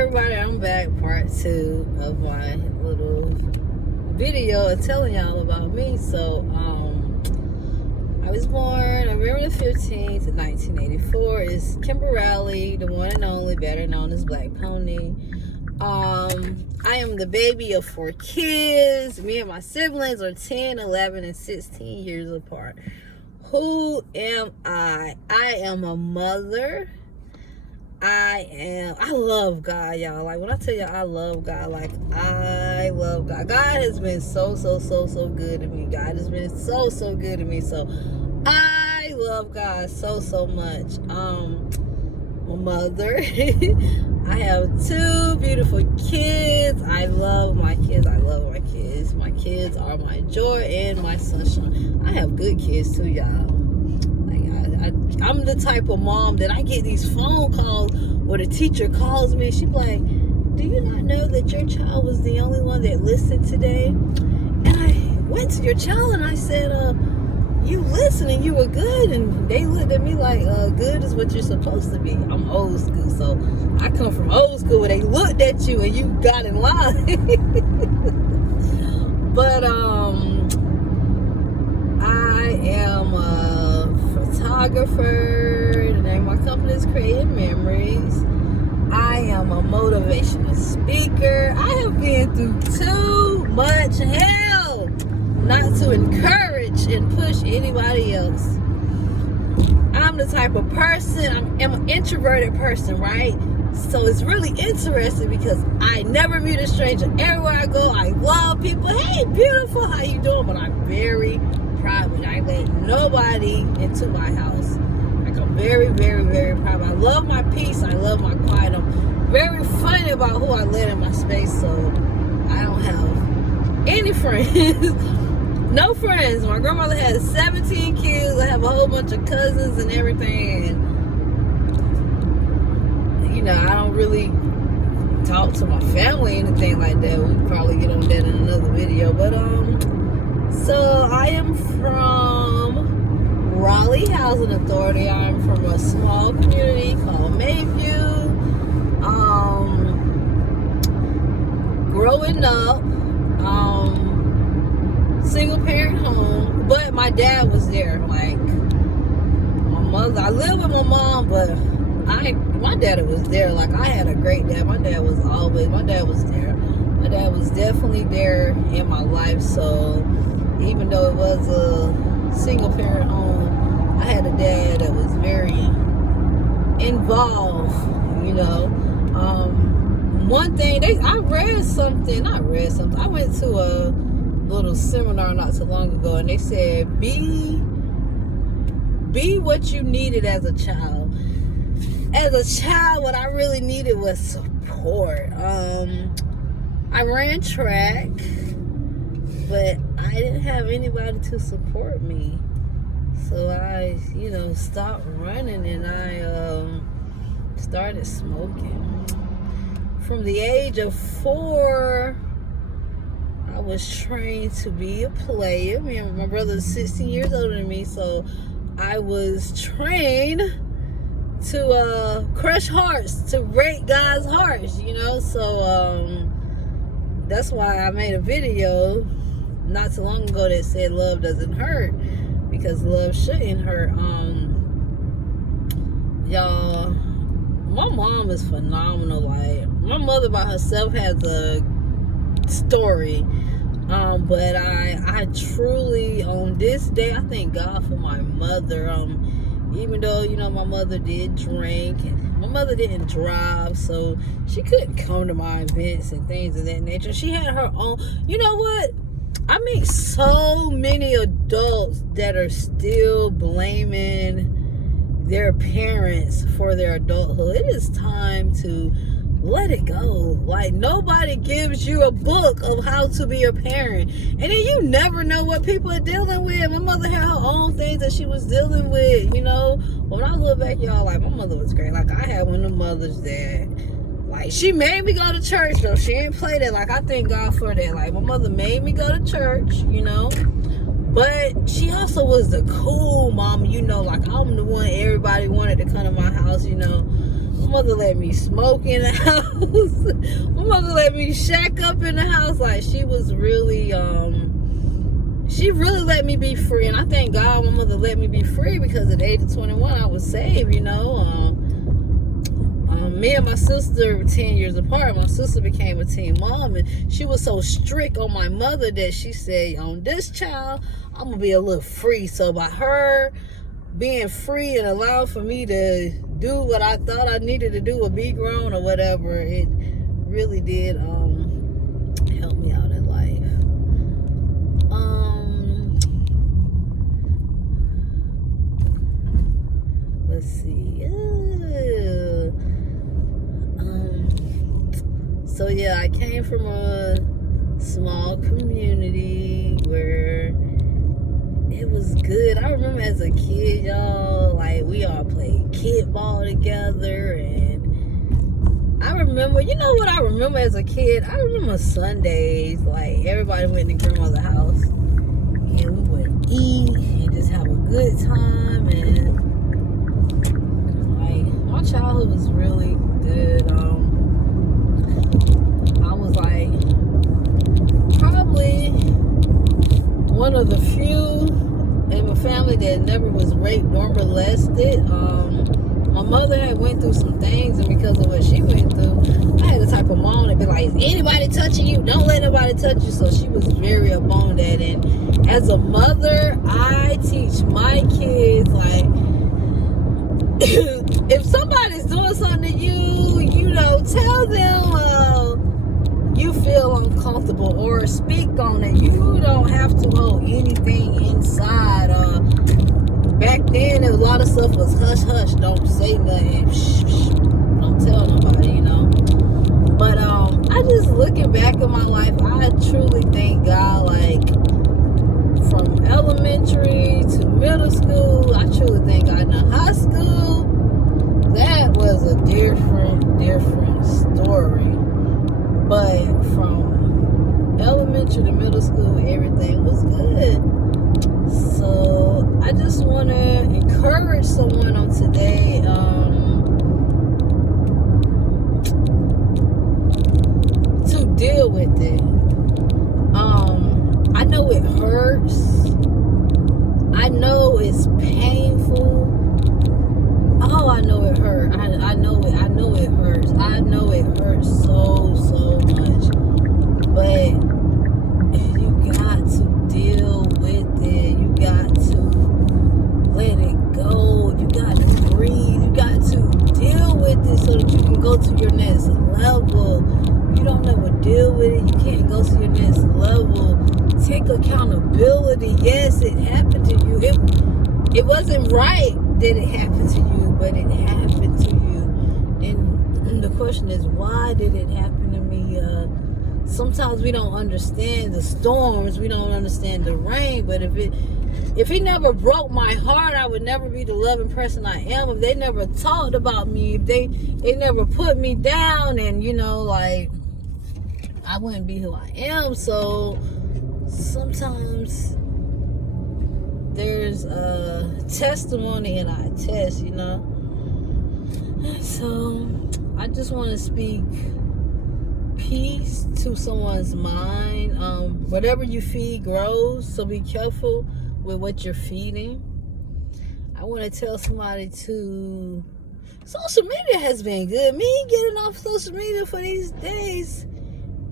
everybody, I'm back, part 2 of my little video telling y'all about me. So I was born November the 15th of 1984. It's Kimberly, the one and only, better known as Blackpony. I am the baby of 4 kids. Me and my siblings are 10, 11, and 16 years apart. Who am I? I am a mother. I love God, y'all. Like, when I tell you I love God, like, I love God. God has been so good to me. God has been so good to me. So I love God so much. My mother. I have 2 beautiful kids. I love my kids. My kids are my joy and my sunshine. I have good kids too, y'all. I'm the type of mom that I get these phone calls where the teacher calls me. She be like, do you not know that your child was the only one that listened today? And I went to your child and I said, you listened and you were good. And they looked at me like, good is what you're supposed to be. I'm old school, so I come from old school where they looked at you and you got in line. But I am a photographer. The name of my company is Creating Memories. I am a motivational speaker. I have been through too much hell not to encourage and push anybody else. I'm the type of person, I'm an introverted person, right? So it's really interesting because I never meet a stranger. Everywhere I go, I love people. Hey, beautiful, how you doing? But I'm very private. I let nobody into my house. Like, I'm very private. I love my peace. I love my quiet. I'm very funny about who I let in my space. So I don't have any friends. No friends. My grandmother had 17 kids. I have a whole bunch of cousins and everything. And, you know, I don't really talk to my family or anything like that. We probably get on that in another video. But so I am from Raleigh Housing Authority. I'm from a small community called Mayview. Growing up, single parent home, but my dad was there. Like, my mother, I lived with my mom, but my dad was there. Like, I had a great dad. My dad was there. My dad was definitely there in my life. So even though it was a single parent home, I had a dad that was very involved, you know. One thing, I went to a little seminar not so long ago, and they said, be what you needed as a child. As a child, what I really needed was support. I ran track, but I didn't have anybody to support me. So I, stopped running, and I started smoking. From the age of 4, I was trained to be a player. My brother is 16 years older than me, so I was trained to crush hearts, to break God's hearts, So that's why I made a video not too long ago that said love doesn't hurt, because love shouldn't hurt. Y'all, my mom is phenomenal. Like, my mother by herself has a story, but I truly, on this day, I thank God for my mother. Even though, my mother did drink, and my mother didn't drive, so she couldn't come to my events and things of that nature. She had her own. You know what? I meet so many adults that are still blaming their parents for their adulthood. It is time to let it go. Like, nobody gives you a book of how to be a parent, and then you never know what people are dealing with. My mother had her own things that she was dealing with, When I look back, y'all, like, my mother was great. Like, I had one of the mothers that, like, she made me go to church, though. She didn't play that. Like, I thank God for that. Like, my mother made me go to church, But she also was the cool mama, like, I'm the one everybody wanted to come to my house, mother let me smoke in the house. My mother let me shack up in the house. Like, she was really, she really let me be free. And I thank God my mother let me be free, because at the age of 21, I was saved, you know. Me and my sister were 10 years apart. My sister became a teen mom, and she was so strict on my mother that she said, on this child, I'm going to be a little free. So by her being free and allowing for me to do what I thought I needed to do or be grown or whatever, it really did help me out in life. Let's see. So yeah, I came from a small community where it was good. I remember as a kid, y'all, like, we all played kickball together. And I remember, you know what I remember as a kid? I remember Sundays, like, everybody went to grandmother's house and we would eat and just have a good time. And like, my childhood was really good. I was like probably one of the few in my family that never was raped nor molested. My mother had went through some things, and because of what she went through, I had the type of mom that be like, is anybody touching you? Don't let nobody touch you. So she was very up on that. And as a mother, I teach my kids, like, if somebody's doing something to you, you know, tell them you feel uncomfortable, or speak on it. You don't have to hold anything inside. Back then, a lot of stuff was hush hush. Don't say nothing. Shh, shh. Don't tell nobody, you know. But I just, looking back at my life, I truly thank God. Like, from elementary to middle school, I truly thank God. Now, high school, that was a different story. But from elementary to middle school, everything was good. So I just want to encourage someone on today. To deal with it. I know it hurts. I know it's painful. Oh, I know it hurts. I know it hurts. I know it hurts so much. But you got to deal with it. You got to let it go. You got to breathe. You got to deal with it so that you can go to your next level. You don't ever deal with it, you can't go to your next level. Take accountability. Yes, it happened to you. It wasn't right that it happened to you, but it happened to you. And the question is, why did it happen to me? Sometimes we don't understand the storms, we don't understand the rain. But if it never broke my heart, I would never be the loving person I am. If they never talked about me, if they never put me down, and you know, like, I wouldn't be who I am. So sometimes there's a testimony in our test, you know. So I just want to speak peace to someone's mind. Whatever you feed grows, so be careful with what you're feeding. I want to tell somebody to, social media has been good. Me getting off social media for these days,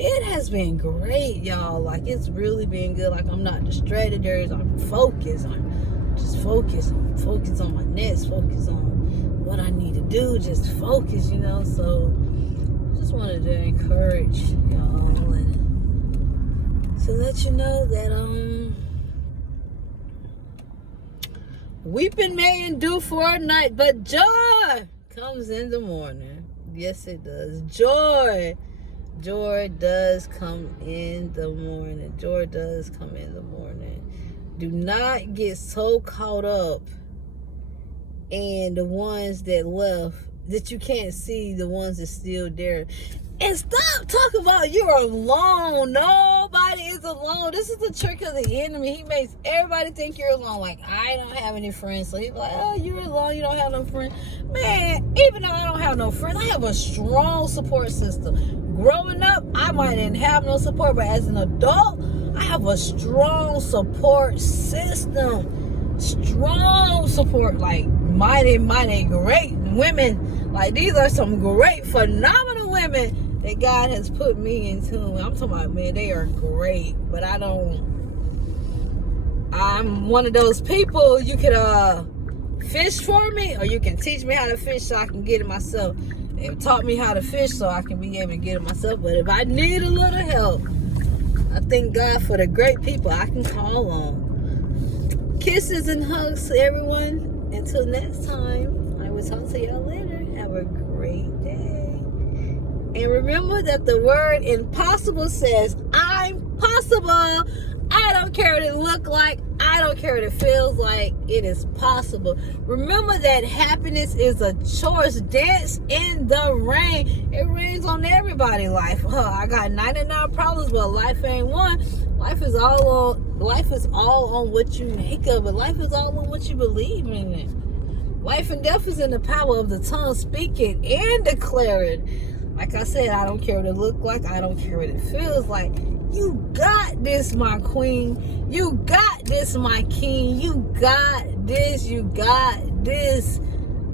it has been great, y'all. Like, it's really been good. Like, I'm not distracted. I'm focused. I'm just focused. I'm focused on my next, focus on what I need to do, just focus, you know. So I just wanted to encourage y'all and to let you know that weeping may endure for a night, but joy comes in the morning. Yes, it does. Joy does come in the morning. Joy does come in the morning. Do not get so caught up in the ones that left that you can't see the ones that's still there. And stop talking about you're alone. Nobody is alone. This is the trick of the enemy. He makes everybody think you're alone. Like, I don't have any friends. So he's like, oh, you're alone. You don't have no friends. Man, even though I don't have no friends, I have a strong support system. Growing up, I might didn't have no support, but as an adult, I have a strong support system. Strong support, like mighty great women. Like, these are some great, phenomenal women that God has put me into. I'm talking about, man, they are great. But I'm one of those people, you could fish for me, or you can teach me how to fish so I can get it myself. They've taught me how to fish so I can be able to get it myself. But if I need a little help, I thank God for the great people I can call on. Kisses and hugs to everyone. Until next time, I will talk to y'all later. Have a great day. And remember that the word impossible says, I'm possible. I don't care what it looks like. I don't care what it feels like. It is possible. Remember that happiness is a choice. Dance in the rain. It rains on everybody's life. I got 99 problems, but life ain't one. Life is all on what you make of it. Life is all on what you believe in it. Life and death is in the power of the tongue. Speak it and declare it. Like I said, I don't care what it looks like. I don't care what it feels like. You got this, my queen. You got this, my king. You got this. You got this.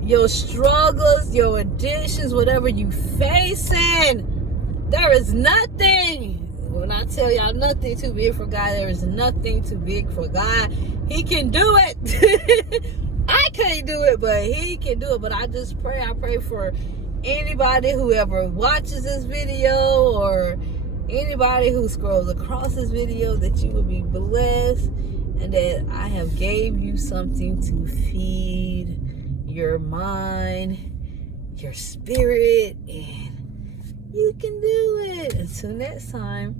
Your struggles, your addictions, whatever you facing, there is nothing. When I tell y'all nothing too big for God, there is nothing too big for God. He can do it. I can't do it, but he can do it. But I just pray. I pray for anybody who ever watches this video, or anybody who scrolls across this video, that you will be blessed, and that I have gave you something to feed your mind, your spirit, and you can do it. Until next time,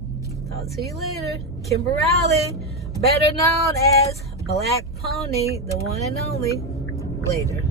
talk to you later. Kimberly, better known as Blackpony, the one and only. Later.